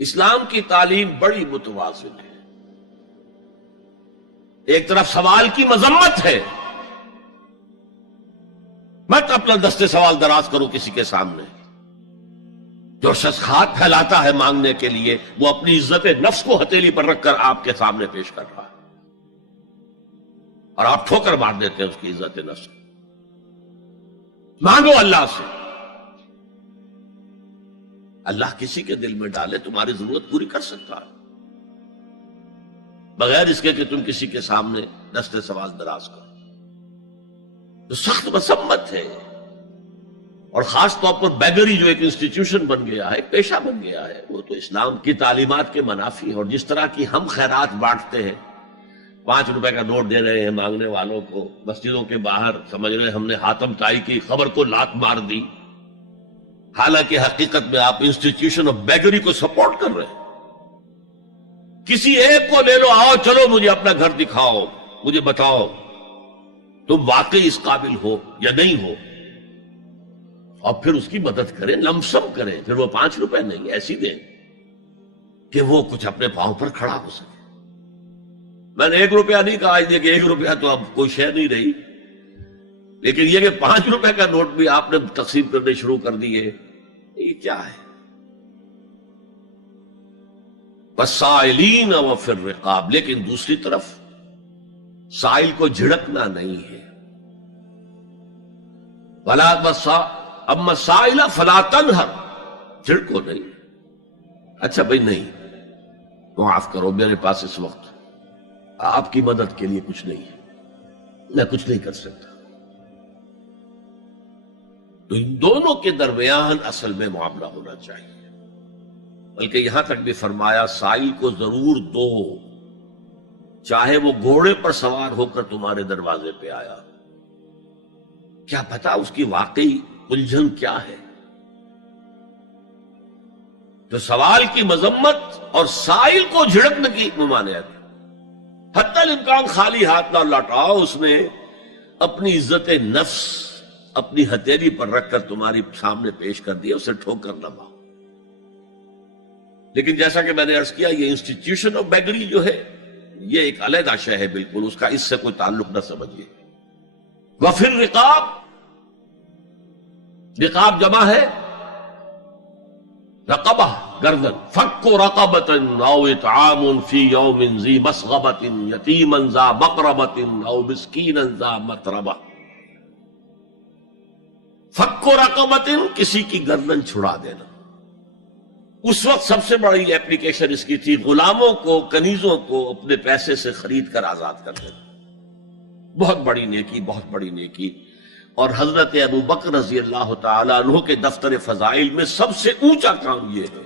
اسلام کی تعلیم بڑی متوازن ہے. ایک طرف سوال کی مذمت ہے، مت اپنا دستے سوال دراز کرو کسی کے سامنے. جو شخص ہاتھ پھیلاتا ہے مانگنے کے لیے وہ اپنی عزت نفس کو ہتھیلی پر رکھ کر آپ کے سامنے پیش کر رہا ہے، اور آپ ٹھوکر مار دیتے ہیں اس کی عزت نفس. مانگو اللہ سے، اللہ کسی کے دل میں ڈالے تمہاری ضرورت پوری کر سکتا ہے، بغیر اس کے کہ تم کسی کے سامنے دستے سوال دراز کرو. تو سخت مذمت ہے. اور خاص طور پر بیگری جو ایک انسٹیٹیوشن بن گیا ہے، ایک پیشہ بن گیا ہے، وہ تو اسلام کی تعلیمات کے منافی ہے. اور جس طرح کی ہم خیرات بانٹتے ہیں، 5 روپے کا نوٹ دے رہے ہیں مانگنے والوں کو مسجدوں کے باہر، سمجھ رہے ہم نے حاتم طائی کی خبر کو لات مار دی، حالانکہ حقیقت میں آپ انسٹیٹیوشن آف بیگری کو سپورٹ کر رہے ہیں. کسی ایک کو لے لو، آؤ چلو مجھے اپنا گھر دکھاؤ، مجھے بتاؤ تم واقعی اس قابل ہو یا نہیں ہو، اور پھر اس کی مدد کریں، لمسم کریں. پھر وہ 5 روپے نہیں ایسی دیں کہ وہ کچھ اپنے پاؤں پر کھڑا ہو سکے. میں نے 1 روپیہ نہیں کہا کہ 1 روپیہ تو اب کوئی شے نہیں رہی، لیکن یہ کہ 5 روپے کا نوٹ بھی آپ نے تقسیم کرنے شروع کر دیے، یہ کیا ہے؟ والسائلین وفی الرقاب. لیکن دوسری طرف سائل کو جھڑکنا نہیں ہے. اما السائل فلا تنہر، جھڑکو نہیں. اچھا بھائی نہیں، معاف کرو میرے پاس اس وقت آپ کی مدد کے لیے کچھ نہیں ہے، میں کچھ نہیں کر سکتا. تو ان دونوں کے درمیان اصل میں معاملہ ہونا چاہیے. بلکہ یہاں تک بھی فرمایا سائل کو ضرور دو، چاہے وہ گھوڑے پر سوار ہو کر تمہارے دروازے پہ آیا. کیا پتا اس کی واقعی الجھن کیا ہے. تو سوال کی مذمت اور سائل کو جھڑکنے کی ممانعت. حتی الامکان خالی ہاتھ نہ لوٹاؤ. اس نے اپنی عزت نفس اپنی ہتھیلی پر رکھ کر تمہاری سامنے پیش کر دیا، اسے ٹھوکر نہ مارو. لیکن جیسا کہ میں نے عرض کیا، یہ انسٹیٹیوشن آف بیگری جو ہے یہ ایک علیحدہ شے ہے، بالکل اس کا اس سے کوئی تعلق نہ سمجھیے. وفی الرقاب، رقاب جمع ہے رقبہ، گردن. فک رقبۃ او اطعام فی یوم ذی مسغبۃ یتیما ذا مقربۃ او مسکینا ذا متربہ. فک رقبۃ، کسی کی گردن چھڑا دینا. اس وقت سب سے بڑی ایپلیکیشن اس کی تھی غلاموں کو، کنیزوں کو اپنے پیسے سے خرید کر آزاد کر دینا. بہت بڑی نیکی، بہت بڑی نیکی. اور حضرت ابو بکر رضی اللہ تعالیٰ عنہ کے دفتر فضائل میں سب سے اونچا کام یہ ہے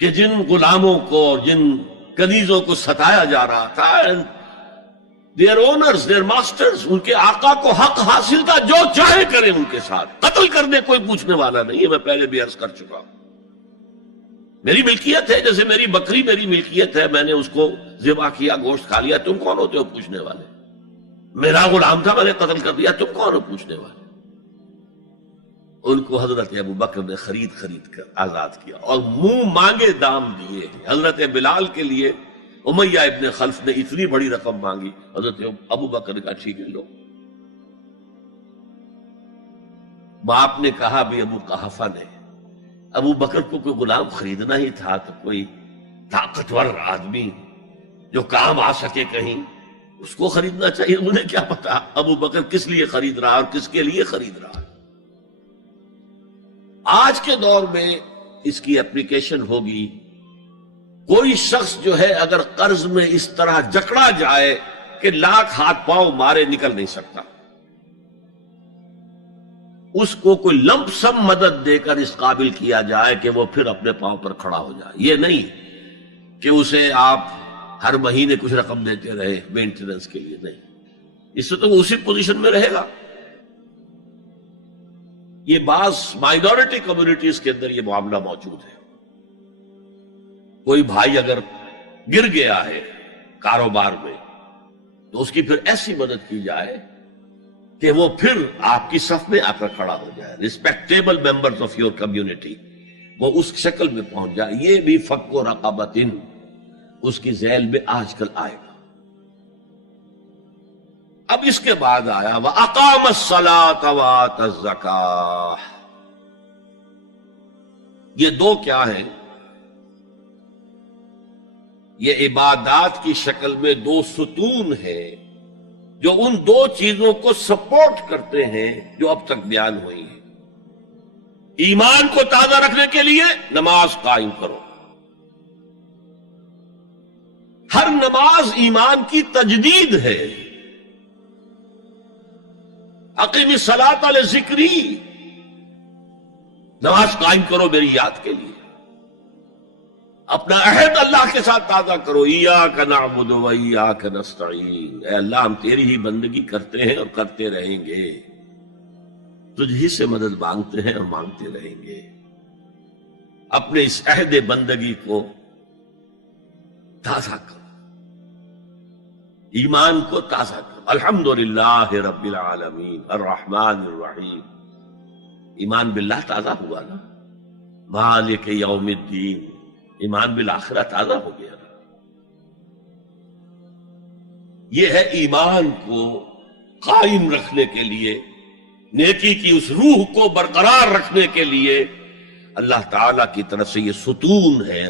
کہ جن غلاموں کو اور جن کنیزوں کو ستایا جا رہا تھا، their owners, their masters، ان کے آقا کو حق حاصل تھا، جو چاہے کریں ان کے ساتھ. قتل کرنے کوئی پوچھنے والا نہیں ہے. میں پہلے بھی عرض کر چکا ہوں، میری ملکیت ہے، جیسے میری بکری میری ملکیت ہے، میں نے اس کو ذبح کیا، گوشت کھا لیا، تم کون ہوتے ہو پوچھنے والے؟ میرا غلام تھا، میں نے قتل کر دیا، تم کون ہو پوچھنے والے؟ ان کو حضرت ابو بکر نے خرید کر آزاد کیا اور منہ مانگے دام دیے. حضرت بلال کے لیے امیہ ابن خلف نے اتنی بڑی رقم مانگی، حضرت ابو بکر نے کہا ٹھیک ہے لو. باپ نے کہا بھی ابو قحافہ نے، ابو بکر کو کوئی غلام خریدنا ہی تھا تو کوئی طاقتور آدمی جو کام آ سکے کہیں، اس کو خریدنا چاہیے. انہیں کیا پتا ابو بکر کس لیے خرید رہا اور کس کے لیے خرید رہا. آج کے دور میں اس کی اپلیکیشن ہوگی. کوئی شخص جو ہے اگر قرض میں اس طرح جکڑا جائے کہ لاکھ ہاتھ پاؤں مارے نکل نہیں سکتا، اس کو کوئی لمپ سم مدد دے کر اس قابل کیا جائے کہ وہ پھر اپنے پاؤں پر کھڑا ہو جائے. یہ نہیں کہ اسے آپ ہر مہینے کچھ رقم دیتے رہے مینٹیننس کے لیے، نہیں. اس سے تو وہ اسی پوزیشن میں رہے گا. یہ بعض مائنورٹی کمیونٹیز کے اندر یہ معاملہ موجود ہے. کوئی بھائی اگر گر گیا ہے کاروبار میں تو اس کی پھر ایسی مدد کی جائے کہ وہ پھر آپ کی صف میں آ کر کھڑا ہو جائے. Respectable members of your community وہ اس شکل میں پہنچ جائے. یہ بھی فک و رقبتن اس کی ذیل میں آج کل آئے گا. اب اس کے بعد آیا وَأَقَامَ الصَّلَاةَ وَآتَى الزَّكَاةَ. یہ دو کیا ہیں؟ یہ عبادات کی شکل میں دو ستون ہیں جو ان دو چیزوں کو سپورٹ کرتے ہیں جو اب تک بیان ہوئی ہیں. ایمان کو تازہ رکھنے کے لیے نماز قائم کرو. ہر نماز ایمان کی تجدید ہے. اقیم الصلاۃ لذکری، نماز قائم کرو میری یاد کے لیے. اپنا عہد اللہ کے ساتھ تازہ کرو. ایاک نعبد و ایاک نستعین، اے اللہ ہم تیری ہی بندگی کرتے ہیں اور کرتے رہیں گے، تجھ ہی سے مدد مانگتے ہیں اور مانگتے رہیں گے. اپنے اس عہد بندگی کو تازہ کرو، ایمان کو تازہ کرو. الحمدللہ رب العالمین الرحمن الرحیم. ایمان باللہ تازہ ہوا نا. مالک یوم الدین، ایمان بالآخرہ تازہ ہو گیا. یہ ہے ایمان کو قائم رکھنے کے لیے، نیکی کی اس روح کو برقرار رکھنے کے لیے اللہ تعالی کی طرف سے یہ ستون ہے.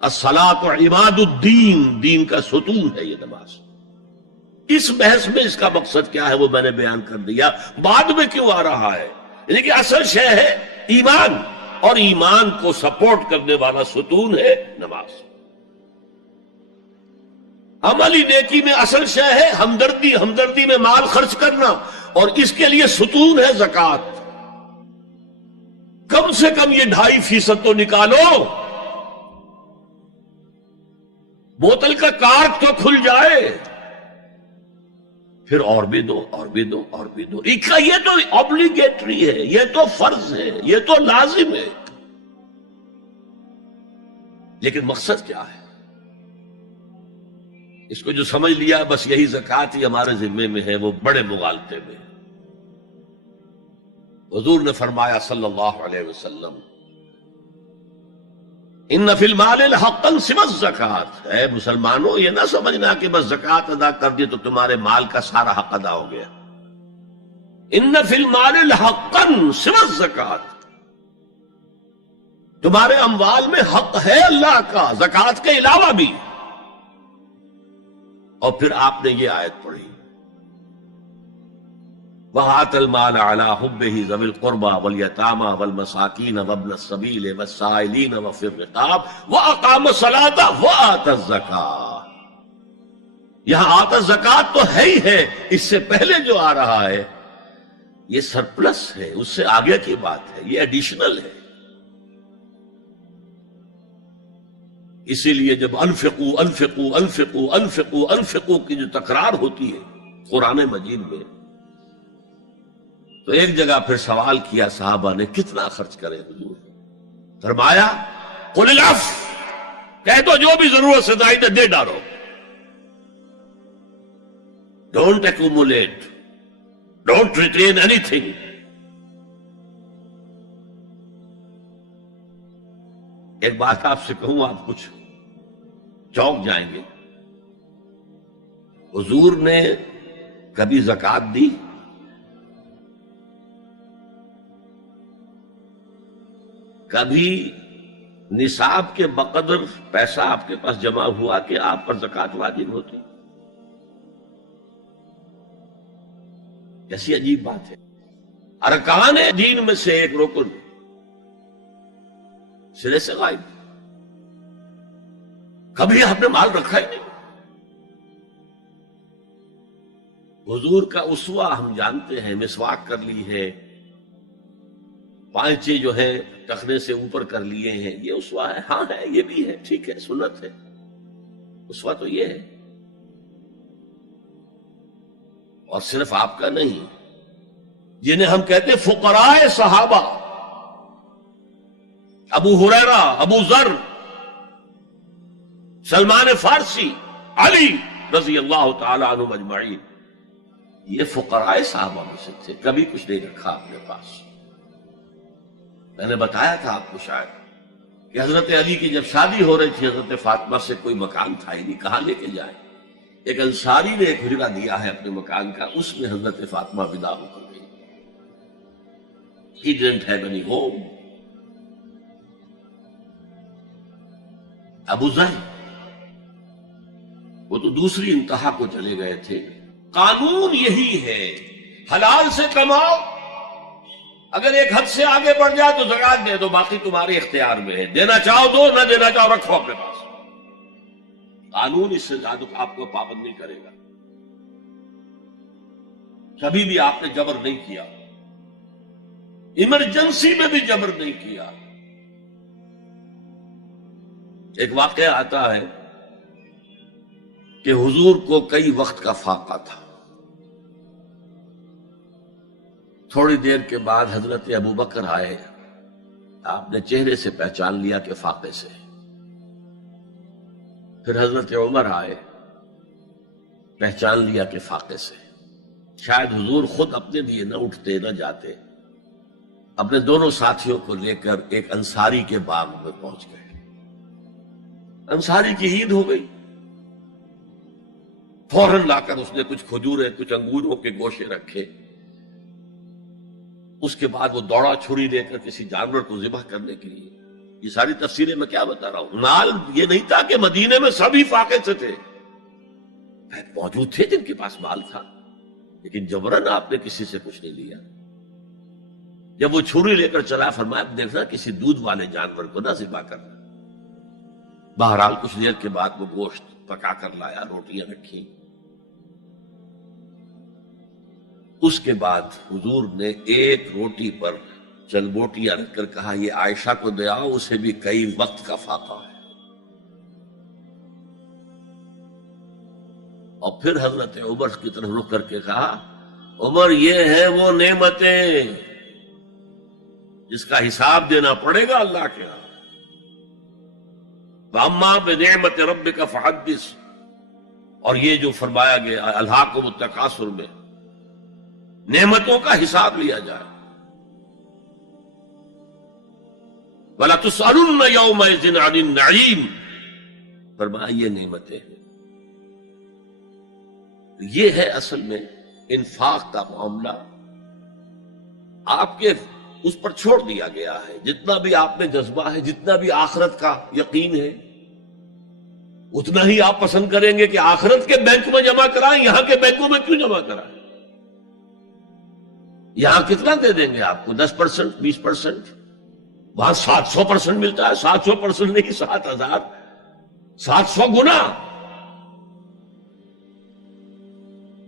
الصلاۃ عماد الدین، دین کا ستون ہے یہ نماز. اس بحث میں اس کا مقصد کیا ہے وہ میں نے بیان کر دیا. بعد میں کیوں آ رہا ہے؟ یعنی کہ اصل شے ہے ایمان، اور ایمان کو سپورٹ کرنے والا ستون ہے نماز. عملی نیکی میں اصل شے ہے ہمدردی، ہمدردی میں مال خرچ کرنا، اور اس کے لیے ستون ہے زکوٰۃ. کم سے کم یہ 2.5% تو نکالو، بوتل کا کارک تو کھل جائے، پھر اور بھی دو اور بھی دو اور بھی دو. یہ تو obligatory ہے، یہ تو فرض ہے، یہ تو لازم ہے. لیکن مقصد کیا ہے؟ اس کو جو سمجھ لیا بس یہی زکوٰۃ ہی ہمارے ذمے میں ہے، وہ بڑے مغالطے میں. حضور نے فرمایا صلی اللہ علیہ وسلم ان فی المال حقا سوى الزکوٰۃ. اے مسلمانوں یہ نہ سمجھنا کہ بس زکوٰۃ ادا کر دی تو تمہارے مال کا سارا حق ادا ہو گیا. ان فی المال حقا سوى الزکوٰۃ، تمہارے اموال میں حق ہے اللہ کا زکوٰۃ کے علاوہ بھی. اور پھر آپ نے یہ آیت پڑھی وَآتَى الْمَالَ عَلَىٰ حُبِّهِ ذَوِي الْقُرْبَىٰ وَالْيَتَامَىٰ وَالْمَسَاكِينَ وَابْنَ السَّبِيلِ وَالسَّائِلِينَ وَفِي الرِّقَابِ وَأَقَامَ الصَّلَاةَ وَآتَى الزَّكَاةَ. یہاں آتى الزَّكَاةَ تو ہے ہی ہے، اس سے پہلے جو آ رہا ہے یہ سرپلس ہے، اس سے آگے کی بات ہے، یہ ایڈیشنل ہے. اسی لیے جب انفقوا انفقوا انفقوا انفقوا انفقوا کی جو تکرار ہوتی ہے قرآن مجید میں، تو ایک جگہ پھر سوال کیا صحابہ نے کتنا خرچ کرے حضور؟ فرمایا قل العفو، کہہ دو جو بھی ضرورت سے زائد دے ڈالو. Don't accumulate, don't retain any thing. ایک بات آپ سے کہوں، آپ کچھ چونک جائیں گے. حضور نے کبھی زکوٰۃ دی؟ کبھی نصاب کے بقدر پیسہ آپ کے پاس جمع ہوا کہ آپ پر زکوٰۃ واجب ہوتی؟ کیسی عجیب بات ہے. ارکان دین میں سے ایک رکن سرے سے غائب. کبھی آپ نے مال رکھا ہی نہیں. حضور کا اسوہ ہم جانتے ہیں، مسواک کر لی ہے، پانچے جو ہے ٹخنے سے اوپر کر لیے ہیں، یہ اسوہ ہے. ہاں ہے، یہ بھی ہے، ٹھیک ہے، سنت ہے. اسوہ تو یہ ہے. اور صرف آپ کا نہیں، جنہیں ہم کہتے فقراء صحابہ، ابو ہریرہ، ابو ذر، سلمان فارسی، علی رضی اللہ تعالی عنہ اجمعین، یہ فقراء صحابہ میں سے تھے. کبھی کچھ نہیں رکھا اپنے پاس. میں نے بتایا تھا آپ کو شاید کہ حضرت علی کی جب شادی ہو رہی تھی حضرت فاطمہ سے کوئی مکان تھا ہی نہیں، کہاں لے کے جائے؟ ایک انصاری نے ایک حجرہ دیا ہے اپنے مکان کا، اس میں حضرت فاطمہ ودا ہو کر گئی. He didn't have any home. ابو ذر وہ تو دوسری انتہا کو چلے گئے تھے. قانون یہی ہے، حلال سے کماؤ، اگر ایک حد سے آگے بڑھ جائے تو زکات دے دو، باقی تمہارے اختیار میں ہے، دینا چاہو دو، نہ دینا چاہو رکھو اپنے پاس. قانون اس سے زیادہ آپ کو پابند نہیں کرے گا. کبھی بھی آپ نے جبر نہیں کیا، ایمرجنسی میں بھی جبر نہیں کیا. ایک واقعہ آتا ہے کہ حضور کو کئی وقت کا فاقہ تھا. تھوڑی دیر کے بعد حضرت ابو بکر آئے، آپ نے چہرے سے پہچان لیا کہ فاقے سے. پھر حضرت عمر آئے، پہچان لیا کہ فاقے سے. شاید حضور خود اپنے لیے نہ اٹھتے نہ جاتے، اپنے دونوں ساتھیوں کو لے کر ایک انصاری کے باغ میں پہنچ گئے. انصاری کی عید ہو گئی، فوراً لا کر اس نے کچھ کھجوریں کچھ انگوروں کے گوشے رکھے. اس کے بعد وہ دوڑا چھری لے کر کسی جانور کو ذبح کرنے کے لیے. یہ ساری تفصیلیں میں کیا بتا رہا ہوں. مال یہ نہیں تھا کہ مدینے میں سبھی فاقے سے تھے، موجود تھے جن کے پاس مال تھا، لیکن جبرن آپ نے کسی سے کچھ نہیں لیا. جب وہ چھری لے کر چلا، فرمایا دیکھنا کسی دودھ والے جانور کو نہ ذبح کرنا. بہرحال کچھ دیر کے بعد وہ گوشت پکا کر لایا، روٹیاں رکھی. اس کے بعد حضور نے ایک روٹی پر چند بوٹیاں رکھ کر کہا یہ عائشہ کو دے آؤ، اسے بھی کئی وقت کا فاقہ ہے. اور پھر حضرت عمر کی طرف رخ کر کے کہا عمر یہ ہے وہ نعمتیں جس کا حساب دینا پڑے گا اللہ کے ہاں. وَأَمَّا بِنِعْمَةِ رَبِّكَ فَحَدِّثْ، اور یہ جو فرمایا گیا الہاکم التکاثر میں نعمتوں کا حساب لیا جائے. وَلَا تُسْأَلُنَّ يَوْمَئِذٍ عَنِ النَّعِيمِ، فرمایا یہ نعمتیں ہیں. یہ ہے اصل میں انفاق کا معاملہ، آپ کے اس پر چھوڑ دیا گیا ہے. جتنا بھی آپ میں جذبہ ہے، جتنا بھی آخرت کا یقین ہے، اتنا ہی آپ پسند کریں گے کہ آخرت کے بینک میں جمع کرائیں، یہاں کے بینکوں میں کیوں جمع کرائیں. یہاں کتنا دے دیں گے آپ کو؟ 10%، 20%. وہاں 700% ملتا ہے. 700% نہیں، 7,000، 700 گنا.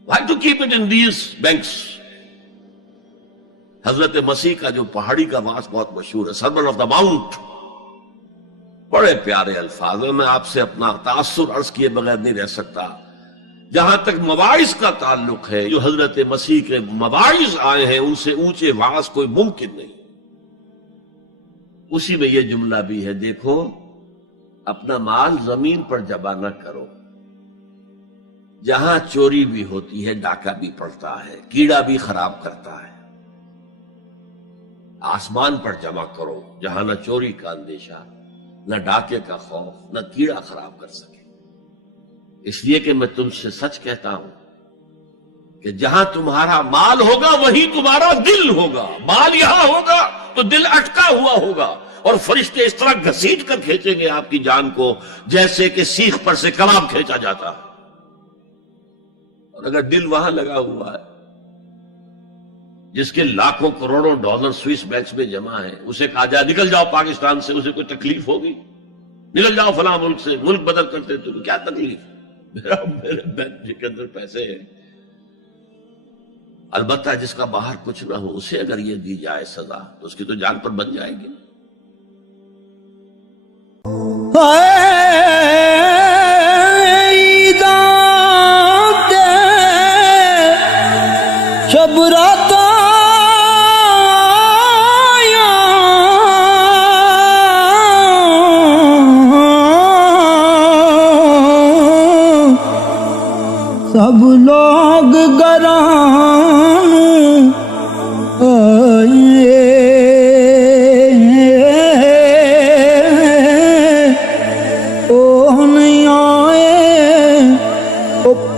Why to keep it in these banks؟ حضرت مسیح کا جو پہاڑی کا واس بہت مشہور ہے، سرمن آف دا ماؤنٹ، بڑے پیارے الفاظ ہیں. میں آپ سے اپنا تاثر عرض کیے بغیر نہیں رہ سکتا. جہاں تک مواعظ کا تعلق ہے، جو حضرت مسیح کے مواعظ آئے ہیں ان سے اونچے واعظ کوئی ممکن نہیں. اسی میں یہ جملہ بھی ہے، دیکھو اپنا مال زمین پر جمع نہ کرو، جہاں چوری بھی ہوتی ہے ڈاکہ بھی پڑتا ہے، کیڑا بھی خراب کرتا ہے. آسمان پر جمع کرو جہاں نہ چوری کا اندیشہ، نہ ڈاکے کا خوف، نہ کیڑا خراب کر سکے. اس لیے کہ میں تم سے سچ کہتا ہوں کہ جہاں تمہارا مال ہوگا وہیں تمہارا دل ہوگا. مال یہاں ہوگا تو دل اٹکا ہوا ہوگا، اور فرشتے اس طرح گھسیٹ کر کھینچیں گے آپ کی جان کو جیسے کہ سیخ پر سے کباب کھینچا جاتا ہے. اور اگر دل وہاں لگا ہوا ہے جس کے لاکھوں کروڑوں ڈالر سوئس بینکس میں جمع ہیں، اسے کہا جائے نکل جاؤ پاکستان سے، اسے کوئی تکلیف ہوگی؟ نکل جاؤ فلاں ملک سے، ملک بدل کرتے تو کیا تکلیف؟ میرے بینک کے اندر پیسے ہیں. البتہ جس کا باہر کچھ نہ ہو اسے اگر یہ دی جائے سزا تو اس کی تو جان پر بن جائے گی. شب رات سب لوگ گران آئے